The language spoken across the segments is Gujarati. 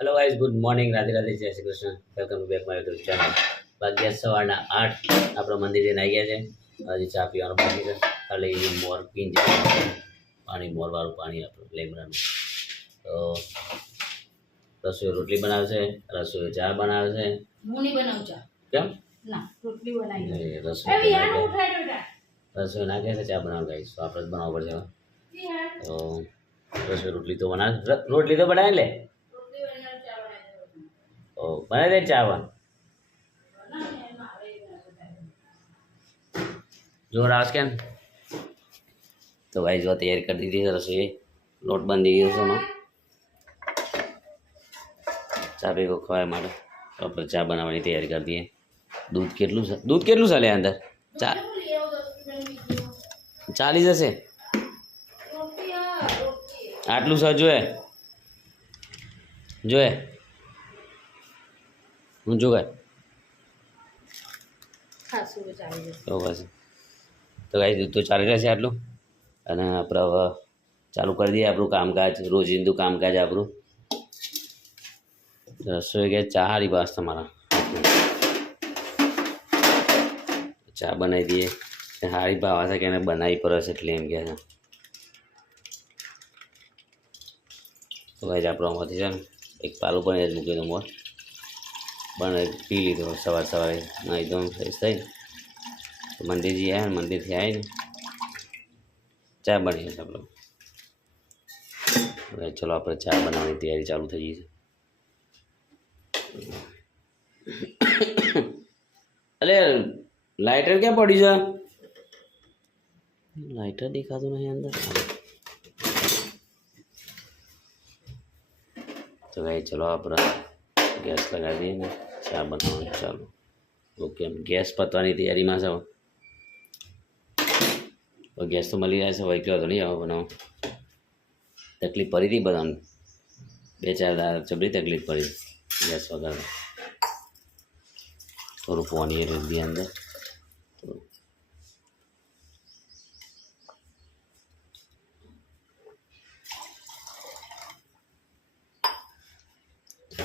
Hello guys, good morning, Radhe Radhe, જય Shri Krishna. Welcome to back my YouTube channel. વાગ્યા સવારના 8. આપણા મંદિરે આવી ગયા છે. હજી ચા પીવાનું બાકી છે. ખાલી મોર પીને પાણી, મોરવાળું પાણી આપણું લીમડાનું. તો રસોઈ રોટલી બનાવે છે, રસોઈ ચા બનાવે છે. હું નહીં બનાવું ચા. કેમ? ના, રોટલી બનાવી. રસોઈ નાખે છે, ચા બનાવે ગાઈઝ. તો આપણે જ બનાવવું પડશે. તો રસોઈ રોટલી તો બનાવે, રોટલી તો બનાવી લે. ઓ બનાવી દે ચા બન. જોર આવશે કેમ? તો ભાઈ જો તૈયારી કરી દીધી છે રસોઈ. લોટ બાંધી ગયો છે એમાં ચા ભેગો ખવાય માટે. તો આપણે ચા બનાવવાની તૈયારી કરી દઈએ. દૂધ કેટલું છે? દૂધ કેટલું ચાલે અંદર? ચા 40 હશે. આટલું છે જોએ જોએ હું જોવે તો બસ. તો ગાઈ દૂધ તો ચાલી રહેશે આટલું. અને આપણે હવે ચાલુ કરી દઈએ આપણું કામકાજ, રોજિંદું કામકાજ આપણું. રસોઈ ગેસ ચા હારી બાસ તમારા ચા બનાવી દઈએ. હારી ભાવ છે કે એને બનાવી પડે છે એટલે એમ કહે છે. તો ભાઈ આપણો આમાંથી છે ને એક પાલું પણ જ મૂકી દઉં મોર પણ પી લીધો સવારે એકદમ ફ્રેશ થઈ. તો મંદિરથી આવ્યા, મંદિરથી આવીને ચા બની જશે આપણો. ચલો આપણે ચા બનાવવાની તૈયારી ચાલુ થઈ ગઈ છે. અલે લાઇટર ક્યાં પડ્યું છે? લાઇટર દેખાતું નહીં અંદર. તો ભાઈ ચલો આપણે ગેસ લગાવી દઈએ ને ચા બનાવવાનું ચાલુ. ઓકે, ગેસ પતવાની તૈયારીમાં છે. ગેસ તો મળી જાય છે, વૈકલો તો નહીં આવો બનાવો. તકલીફ પડી હતી બધાને, 2-4 દાડા જબરી તકલીફ પડી ગેસ વગર. થોડું પાણી રેડી દઈએ અંદર.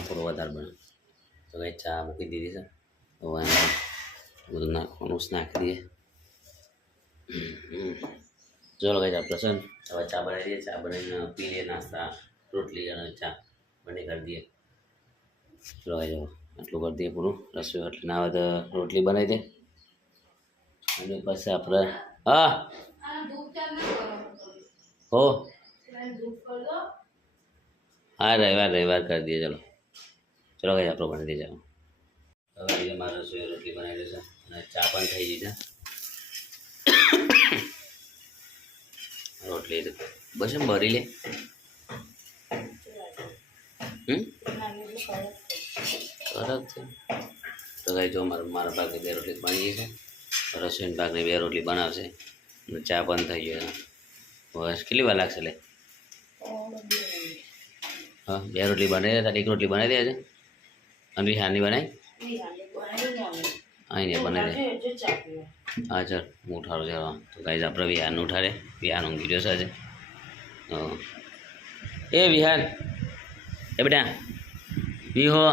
થોડો વધારે બને તો કંઈ ચા મૂકી દીધી છે. હવે એમાં બધું નાખવાનું નાખી દઈએ. ચલો કંઈ આપણે છે ને હવે ચા બનાવી દઈએ. ચા બનાવીને પી લઈએ, નાસ્તા રોટલી અને ચા બંને કરી દઈએ. ચલો કંઈ જાઓ આટલું કરી દઈએ પૂરું. રસોઈ એટલે ના આવે તો રોટલી બનાવી દે. અને પછી આપણે હા હો હા રવિવાર કરી દઈએ. ચલો કંઈ આપણો બની દઈ જાઓ. હવે મારે રસોઈ રોટલી બનાવી છે અને ચા પણ થઈ ગઈ છે. રોટલી બસ એમ ભરી લે. સરસ છે. તો કઈ જો મારા ભાગની 2 રોટલી બની ગઈ છે. રસોઈના ભાગની 2 રોટલી બનાવશે અને ચા પણ થઈ ગયો છે. બસ કેટલી વાર લાગશે લે? હા 2 રોટલી બનાવી દે. 1 રોટલી બનાવી દે છે અને વિહારની બનાવી અહીં બનાવી દે. હા ચાલ હું ઉઠાડું છે. તો ગાઈઝ આપણે વિહારનું ઉઠાડે. વિહારનું ઊંઘી રહ્યો છે. એ વિહાર એ બેટા વિહો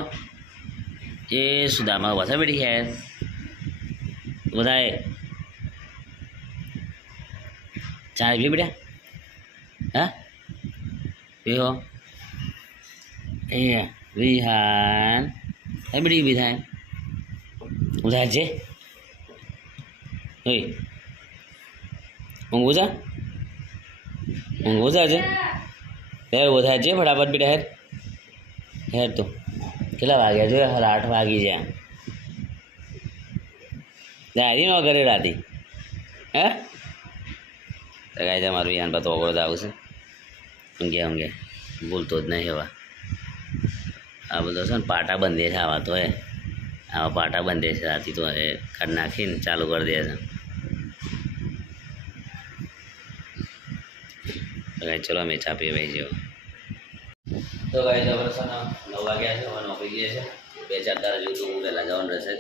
એ સુદામાં વસા બેઠી છે બધાએ ચા પી બેટા. હા વિહો એ વિહાન એ બેટી વિધાન ઉધાર છે. ઓય ઊંઘું છે હેર ઓછા છે. ફટાફટ બેટા હેર તો કેટલા વાગ્યા છે? 8 વાગી જાય. દારી ન કરે રાતી હે તો કાંઈ તમારું યાન પર તો ઓગળો આવશે. ઊંઘે ભૂલતો જ નહીં. હવે આ બધો છે ને પાટા બંધે છે. આવા તો આવા પાટા બંધે છે રાતી તો એ કાઢ નાખીને ચાલુ કરી દે છે. ચલો અમે ચા પીએ ભાઈ જેવો. તો ગાઈ જબર છે ને 9 વાગ્યા છે. હવે નોકરી જઈએ છે. 2-4 દાડા જેવું તો હું વહેલા જવાનું રહેશે.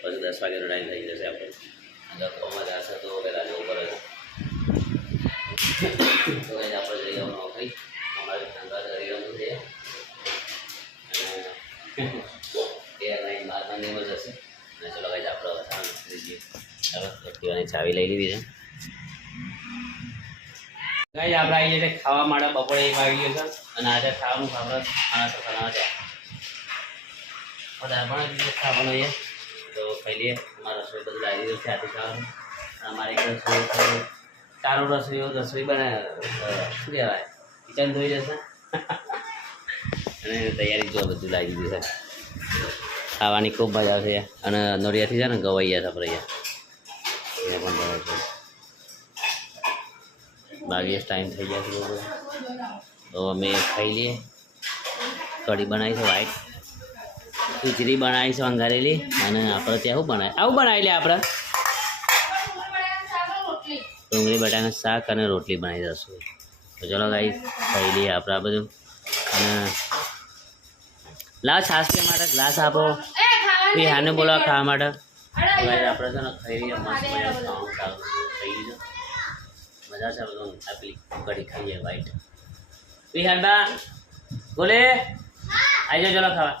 પછી 10 વાગ્યાનો ટાઈમ થઈ જશે. આપણે દફતરમાં જશે તો વહેલા જવું પડે છે. તો ગાઈ આપણે જઈ જવાનું નોકરી. અમારે ધંધા કરી રહ્યું છે. એ લાઈન બારમાં ને એમાં જશે અને ચલો ગાઈસ આપણે હવે ખાવાનું કરી દઈએ. ચાલો એક્ટિવાની ચાવી લઈ લીધી છે ગાઈસ. આપણે આવી જઈએ ખાવા માટે. બપોરે 1 વાગી ગયો છે અને આજે ખાવાનું આપણે ખાના બનાવવા છે. વધારે પણ ખાવાનું છે તો ખાઈ લઈએ. અમારા રસોઈ બધું લાવી દીધું છે આથી ખાવાનું. અમારે એક રસોઈ સારું રસોઈ બનાવે શું કહેવાય કિચન ધોઈ જશે અને તૈયારી જો બધું લાગી દીધું છે. ખાવાની ખૂબ મજા આવશે અને નોરિયાથી છે ને ગવાઈયા આપણે અહીંયા પણ ગવાય છે. 22 ટાઈમ થઈ ગયા છે લોકો તો અમે ખાઈ લઈએ. કઢી બનાવી છે વ્હાઈટ, ખીચડી બનાવી છે વંગારેલી અને આપણે ત્યાં શું બનાવે આવું બનાવી લે આપણે ડુંગળી બટાકાનું શાક અને રોટલી બનાવી દઈશું. તો ચલો ગાઈસ ખાઈ લઈએ આપણે આ બધું. અને લાવ છાશ પીવા માટે ગ્લાસ આપો. વિહારને બોલાવો ખાવા માટે. ગાઈસ આપણે છે ને ખાઈ લઈએ મસ્ત મજાનું ખાવાનું ખાઈ લીધું. મજા છે બધું. આ પેલી કઢી ખાઈએ વ્હાઈટ. વિહારબા બોલે આવી જાઓ ચલો ખાવા.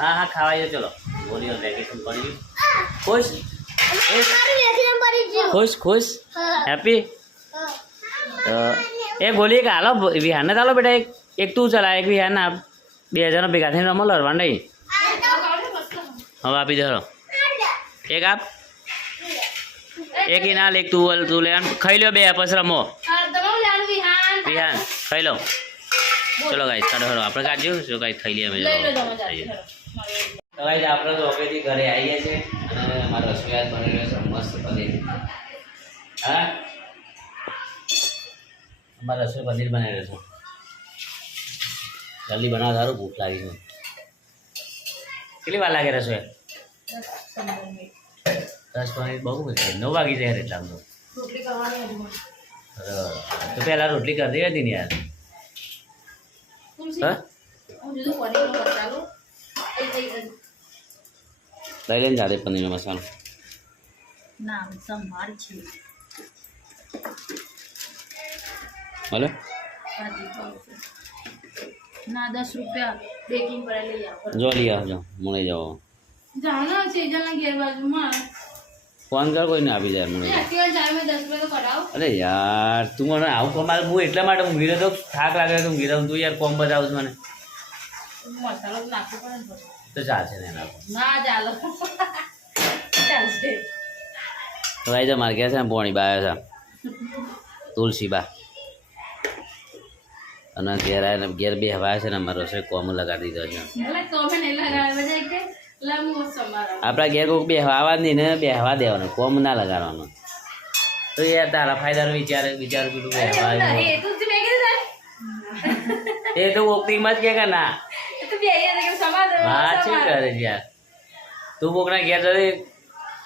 હા હા ખાવા આવી જાઓ ચલો. બોલીઓ વેકેશન પડી ગયું. ખુશ ખુશ ખુશ હેપી. તો એ ગોલી એક હાલો વિહારને ચાલો બેટા. એક તું ચલા એક વિહારને આપ. 2 જણા ભેગા થઈને રમો લડવા નહીં. હવે આપી દો એક આપ. એક ઇનાલ એક તું લે ખાઈ લો 2 પછી રમો. વિહાન ખાઈ લો. ચલો ગાઈસ કાઢો હરો આપણે કાઢજો. શું ગાઈસ ખાઈ લઈએ અમે. તો ગાઈસ આપણે તો ઓફિસથી ઘરે આવીએ છીએ અને મારો રસોઈ બની રહ્યો છે મસ્ત પનીર. હા અમારા રસોઈ પનીર બનાવી રહ્યો છે. જલ્દી બનાવ સારું ભૂખ લાગી છે. કેટલી વાર લાગે રસોઈ? 10 મિનિટ બહુ બધી 9 વાગી જાય એટલા આમ તો પહેલાં રોટલી કરી દેવી હતી ને યાર. હા લઈ લઈને જાતે પનીરનો મસાલો. ભલે ના 10 રૂપિયા બેકિંગ પર લઈ આવો. જો લઈ આવજો મુણે જાઓ. જાના છે જના ઘેર બાજુમાં ફોન કર કોઈને આપી જાય મને. એક્ટિવા જાય મેં 10 રૂપિયા તો કઢાવ. અરે યાર તું મને આવું કમાલ. હું એટલા માટે હું ગીરો તો થાક લાગે તો હું ગીરો તું યાર કોમ બતાવું મને. મસાલો નાખવો પડે ને તો ચાલશે ને નાખો ના ચાલો ચાલશે. તો ભાઈ મારે ઘેર છે ને પોણી બા આવ્યા છે તુલસીબા અને ઘેર આવ્યા ને ઘેર 2 હવા છે ને અમારો રસોઈ કોમ લગાડી દીધો છે. એટલે કોમે નહીં લગાડવા જાય કે લમો સમારો આપણા ઘેર કોઈક 2 હવા નહીં ને 2 હવા દેવાનું કોમ ના લગાડવાનું. તો યાર તારા ફાયદાનો વિચાર પેલું 2 હવા એ તો તું મેં કીધું એ તો ઓપનિંગમાં જ કે ના તો બે યાર કે સમારો હા શું કરે છે યાર તું કોકના ઘેર જતી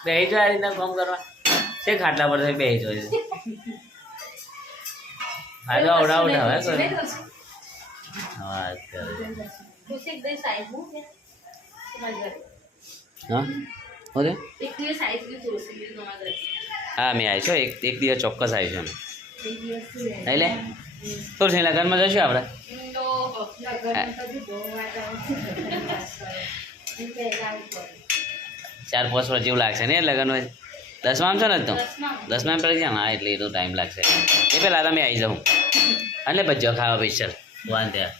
બેસી જાય આ રીતના કામ કરવા છે ખાટલા પર બેસી જાય ફાયદો આવડા ઉઠાવે કરે વાત કરે ખુશી દે સાઈઝ હું કે સમજ હા ઓકે એક દિવસ સાઈઝ કે જોશે કે તમારે હા મેં આવી છો એક દિવસ ચોક્કસ આવી છું એક દિવસ નહીં લે તો છે લગ્નમાં જશું આપણે તો લગન તો બહુ વાત આવે 4-5 વર્ષ જેવું લાગશે ને લગ્ન હોય 10માં છો ને તો 10માં પેલા ક્યાં હા એટલે એટલો ટાઈમ લાગશે એ પહેલાં તમે આવી જાઉં એટલે ભજ્જો ખાવા પૈસા વાન ત્યાં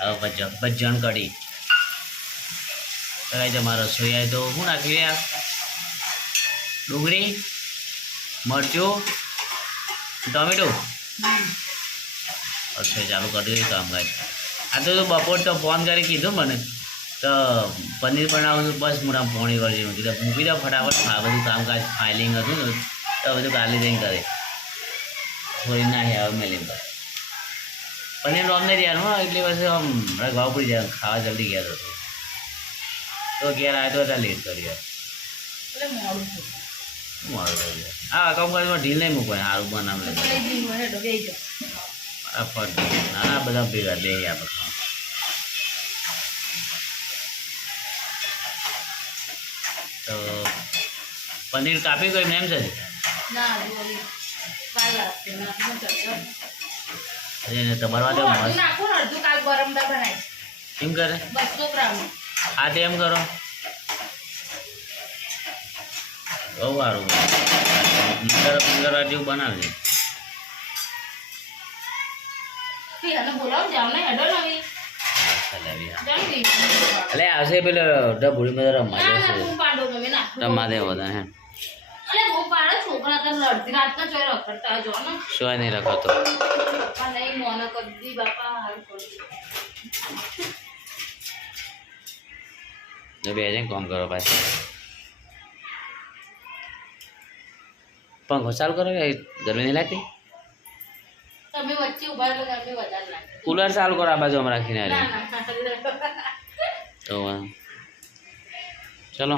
હવે ભજ્જણ કઢી તો કાંઈ મારો રસોઈ આવે તો શું નાખ્યું યાર ડુંગળી મરચું ટોમેટો રસોઈ ચાલુ કરી દીધું કામ કાજ આ તો બપોર તો ફોન કરી કીધું મને તો પનીર બનાવું બસ મોટા પોણી કરી દીધું મૂકી દો ફટાફટ આ બધું કામકાજ ફાઇલિંગ હતું ને તો બધું કાલે જઈને કરે થોડી ના આવે મેલી પનીર રોમ નહીં રહ્યા હા એટલી વસ્તુ આમ ભાવ પડી જાય ખાવા જલ્દી ગયા તો ઘેર આવ્યો તો હતા લેટ કરી યાર એટલે મોડું મારું કરી હા કામકાજમાં ઢીલ નહીં મૂકવાની સારું બનાવ લે ફટ ના બધા ભેગા બે આપણે તો પનીર કાપી ગઈ એમ છે એને તમારા માટે મસ્ત નાખો ને અડધું કાલ ગરમ દા બનાય એમ કરે 200 ગ્રામ. આ તો એમ કરો બહુ સારું ફિંગર જેવું બનાવજે એને બોલાવો જાવ ને હેડો નવી એટલે આવશે પેલો ડબુડીમાં રમવા ના જશે હું પાડો તમે ના રમવા દે બધા હે અલે હું પાડો છોકરા તો અડધી રાતના ચોય રખડતા જો ને શું નહીં રખાતો પપ્પા નહીં મોનો કદી બાપા હાલ કરી જો બે જઈને કામ કરો પાછું પંખો ચાલુ કરો કે ગરમી નહીં લાગતી તમે વચ્ચે ઉભા રહો ગરમી વધારે લાગે કુલર ચાલુ કરો આ બાજુ અમે રાખીને ના આવીએ ના તો ચલો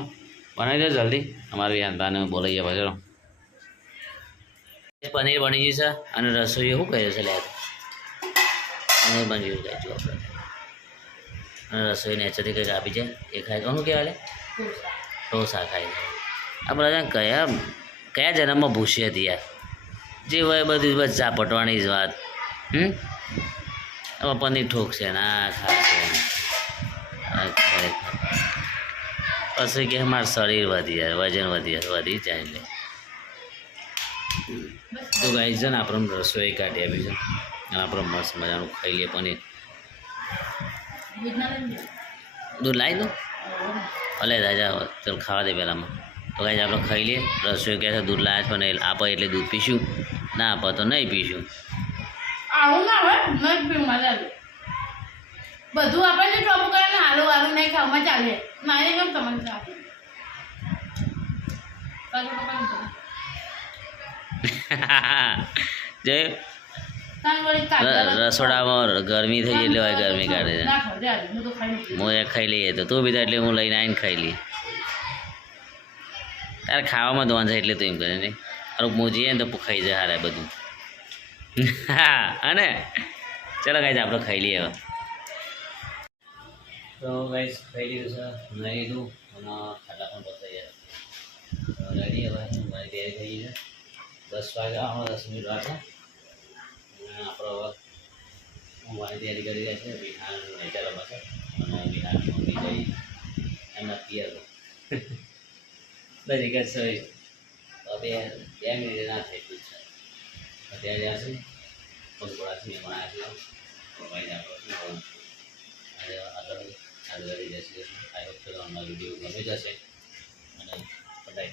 બનાવી દો જલ્દી અમારું યાનતાને બોલાવીએ ભાઈ ચલો પનીર બની ગયું છે અને રસોઈ શું કહ્યું છે લે પનીર બની ગયું ખાઈશું આપણે અને રસોઈ નેચરલી કંઈક આપી છે એ ખાય શું કહેવાય લે ઢોસા ખાય આ બધા કયા જન્મમાં ભૂસી હતી યાર જે હોય બધું બસ ઝાપટવાની જ વાત આમાં પનીર ઠોકશે ને આ ખાશે પછી કે મારું શરીર વધી જાય વજન વધી જાય એટલે તો ગાઈ છે ને આપણે રસોઈ કાઢી આપી છે અને આપણે મસ્ત મજાનું ખાઈ લઈએ પનીર દૂધ લાવી દો ભલે રાજા ચાલ ખાવા દે પહેલાંમાં તો ગાઈ આપણે ખાઈ લઈએ રસોઈ કહે છે દૂધ લાવ્યા પણ આપે એટલે દૂધ પીશું ના આપે તો નહીં પીશું આવું ના હોય નહીં પીવું મજા આવે બધું આપણે જે ટોપ કરે ને હાલું હાલું નહીં ખાવામાં ચાલે મારે કેમ તમને ચાલે જે રસોડામાં ગરમી થઈ એટલે હોય ગરમી કાઢે છે હું એ ખાઈ લઈએ તો તું બીજા એટલે હું લઈને આવીને ખાઈ લઈએ તારે ખાવામાં ધોવાનું છે એટલે તું એમ કરે ને અરે હું જઈએ ને તો ખાઈ જાય હારે બધું હા અને ચલો ગાઈસ આપણે ખાઈ લઈએ હવે તો ગાઈસ ખાઈ લીધું છે નહીં લીધું અને ખાટા પણ બતાવી જાય રેડી હવે મારી તૈયારી થઈ ગઈ છે 10 વાગે 10 મિનિટ વાર છે આપણે હવે હું મારી તૈયારી કરી રહ્યા છે બિહાર નેચર પાસે અને બિહારની મમ્મી જઈ એમના પિયર બધી કે છે તો બે મિનિટ ના થઈ ગયું છે ત્યાં જ્યાં છે પગોળાથી પણ આવ્યા છે ભાઈ આપણે આગળ જશે આઈ હોપ કે તમારો વિડીયો ગમે જશે અને બધાય